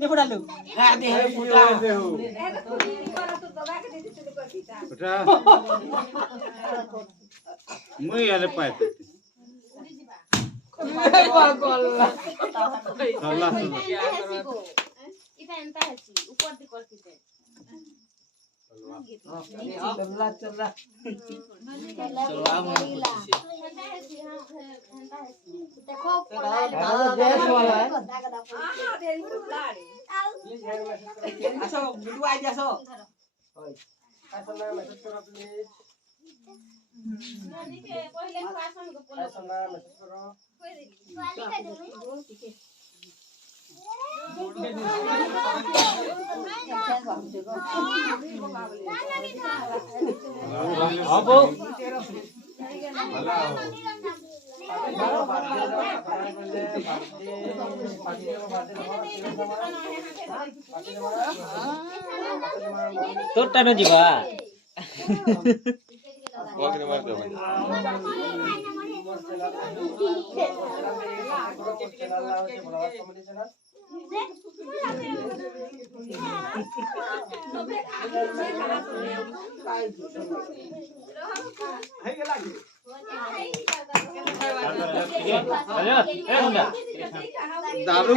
देखो डालो दे हे फुटा फुटा मुई आले पाइते पागल चला इता एंता है ऊपर दी करती है चला चला चलो आ एंता है एंता है देखो गैस वाला है आसो बिटू आ जासो नदी के पहले पासन को बोलो अब तो टानो जीवा वाकने मार दो दारू